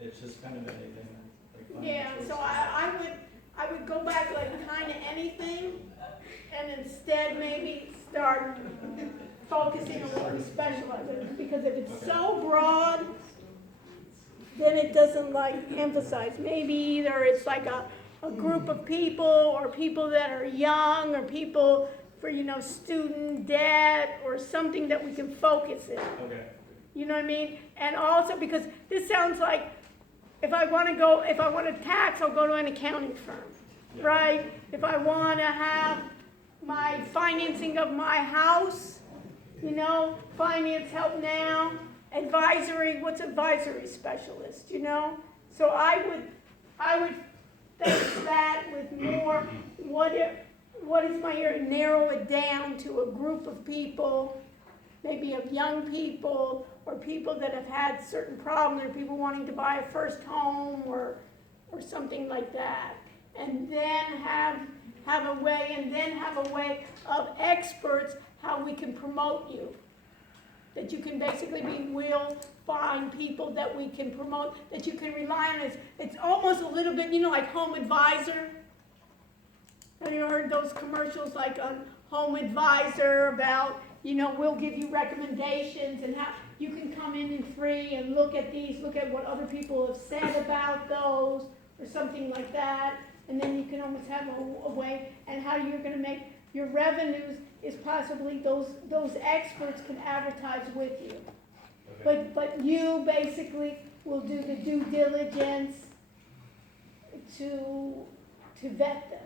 It's just kind of anything, like yeah, financials. so I would go back like kind of anything and instead maybe start focusing on what we specialize in. Because if it's so broad, then it doesn't like emphasize. Maybe either it's like a group of people or people that are young or people for, student debt or something that we can focus in. Okay, You know what I mean? And also because this sounds like if I want to tax, I'll go to an accounting firm, Yeah. right? If I want to have my financing of my house, finance help now, advisory, what's advisory specialist, So I would think that with more, what is my area, narrow it down to a group of people, maybe of young people, or people that have had certain problems, or people wanting to buy a first home, or something like that. And then have a way of experts, how we can promote you. That you can basically we'll find people that we can promote, that you can rely on. It's almost a little bit, like Home Advisor. Have you heard those commercials like on Home Advisor about, we'll give you recommendations and how you can come in free and look at what other people have said about those or something like that. And then you can almost have a way, and how you're going to make your revenues is possibly those experts can advertise with you. okay. But you basically will do the due diligence to vet them.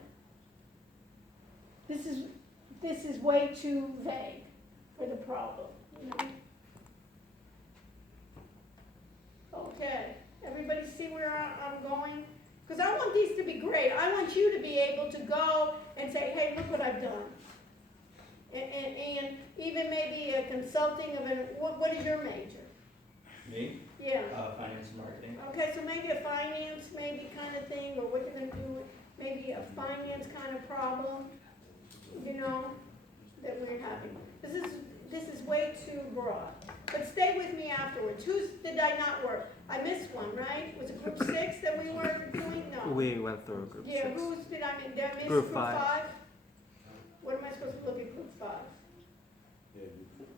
This is way too vague for the problem, Okay, everybody see where I'm going? Because I want these to be great. I want you to be able to go and say, hey, look what I've done. And even maybe a consulting of what is your major? Me, Yeah. finance and marketing. Okay, so maybe a finance kind of thing, or what you're gonna do, maybe a finance kind of problem, that we're having. This is way too broad. But stay with me afterwards. Whose did I not work? I missed one, right? Was it group 6 that we were doing? No. We went through group Yeah, 6. whose did I miss? Did I miss Group group five. 5? What am I supposed to look at group 5?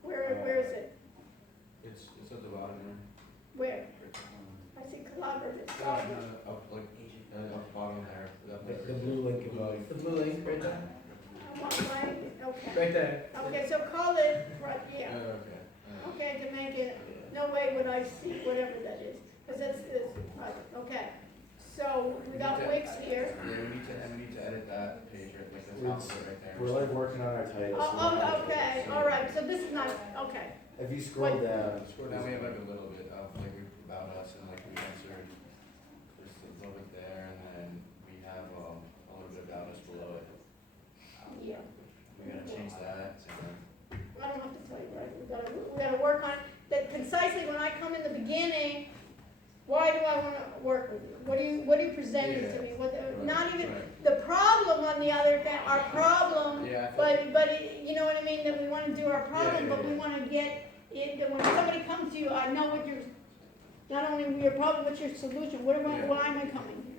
Where is it? It's at the bottom there. Where? I see collaborative. Up bottom there. The blue link above. The blue link right there. Okay. Right there. Okay, so call it, right, yeah. Okay. Okay, to make it, no way would I see whatever that is, because that's private, okay. So, we got Wix here. Yeah, we need to edit that page right, like the top of it right there. We're like working on our titles. Okay, all right, so this is not, okay. If you scroll down. Now we have like a little bit of like about us and like we answered just a little bit there, and then we have a little bit about us below it. Yeah, We gotta change that. I don't have to tell you, right, we gotta work on, that concisely, when I come in the beginning, why do I wanna work with you? What are you presenting to me? Not even, the problem on the other hand, our problem, Yeah. but you know what I mean, that we wanna do our problem, but we wanna get it, that when somebody comes to you, I know what your, not only your problem, what's your solution, why am I coming here?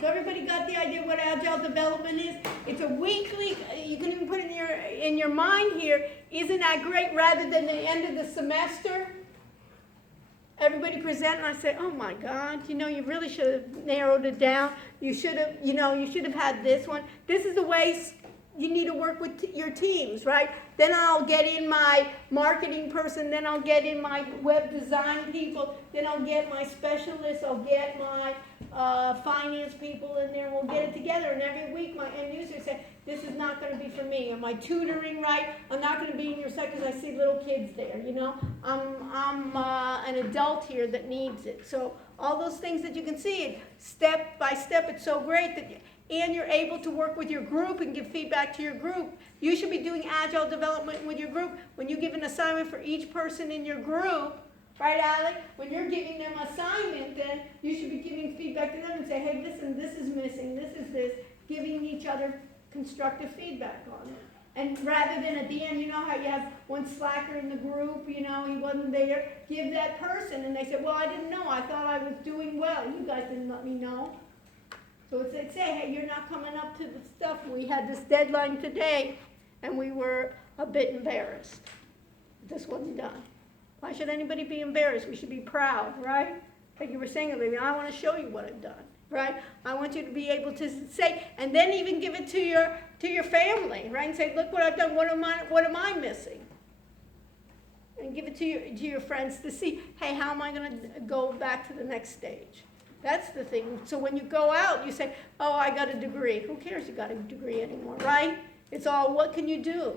So everybody got the idea what agile development is? It's a weekly, you can even put it in your mind here, isn't that great, rather than the end of the semester? Everybody present and I say, oh my God, you really should have narrowed it down. You should have had this one. This is the way you need to work with your teams, right? Then I'll get in my marketing person, then I'll get in my web design people, then I'll get my specialists, I'll get my finance people in there, we'll get it together, and every week my end users say, this is not gonna be for me. Am I tutoring right? I'm not gonna be in your site because I see little kids there, you know? I'm an adult here that needs it. So all those things that you can see, step by step, it's so great that and you're able to work with your group and give feedback to your group. You should be doing agile development with your group. When you give an assignment for each person in your group, right, Alec? When you're giving them assignment, then you should be giving feedback to them and say, hey, listen, this is missing, this is this, giving each other constructive feedback on it. And rather than at the end, you know how you have one slacker in the group, you know, he wasn't there, give that person, and they said, well, I didn't know, I thought I was doing well, you guys didn't let me know. So it's like, say, hey, you're not coming up to the stuff. We had this deadline today, and we were a bit embarrassed. This wasn't done. Why should anybody be embarrassed? We should be proud, right? Like you were saying earlier, I want to show you what I've done, right? I want you to be able to say, and then even give it to your family, right? And say, look what I've done. What am I missing? And give it to your friends to see, hey, how am I going to go back to the next stage? That's the thing. So when you go out, you say, oh, I got a degree. Who cares you got a degree anymore, right? It's all, what can you do?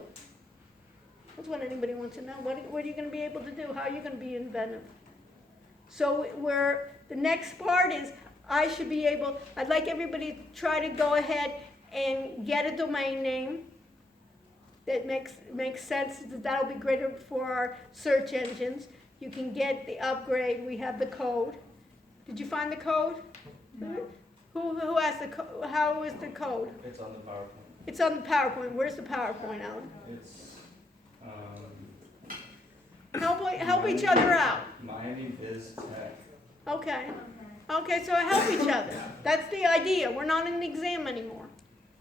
That's what anybody wants to know. What are you going to be able to do? How are you going to be inventive? So the next part is, I'd like everybody to try to go ahead and get a domain name that makes sense. That'll be greater for our search engines. You can get the upgrade. We have the code. Did you find the code? No. Who has the code? How is the code? It's on the PowerPoint. It's on the PowerPoint. Where's the PowerPoint, Alan? It's, Help each other out. Miami Biz Tech. Okay. Okay, so help each other. That's the idea. We're not in an exam anymore,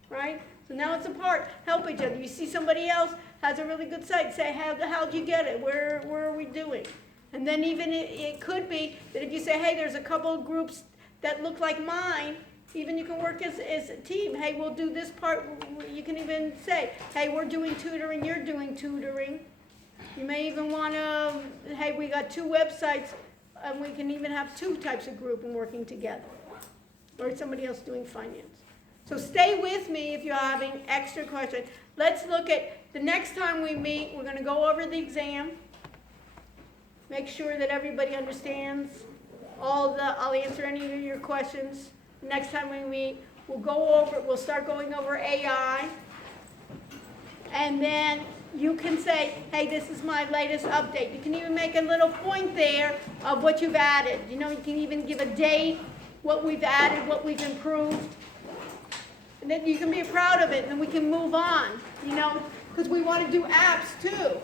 right? So now it's a part. Help each other. You see somebody else has a really good site. Say, how'd you get it? Where are we doing? And then even it could be that if you say, hey, there's a couple of groups that look like mine, even you can work as a team. Hey, we'll do this part. You can even say, hey, we're doing tutoring, you're doing tutoring. You may even want to, hey, we got 2 websites, and we can even have 2 types of group and working together. Or somebody else doing finance. So stay with me if you're having extra questions. Let's look at, the next time we meet, we're going to go over the exam. Make sure that everybody understands I'll answer any of your questions. Next time we meet, we'll start going over AI. And then you can say, hey, this is my latest update. You can even make a little point there of what you've added. You know, you can even give a date, what we've added, what we've improved. And then you can be proud of it, and we can move on, you know, because we want to do apps too.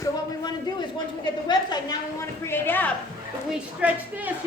So what we want to do is once we get the website, now we want to create apps. If we stretch this, you know,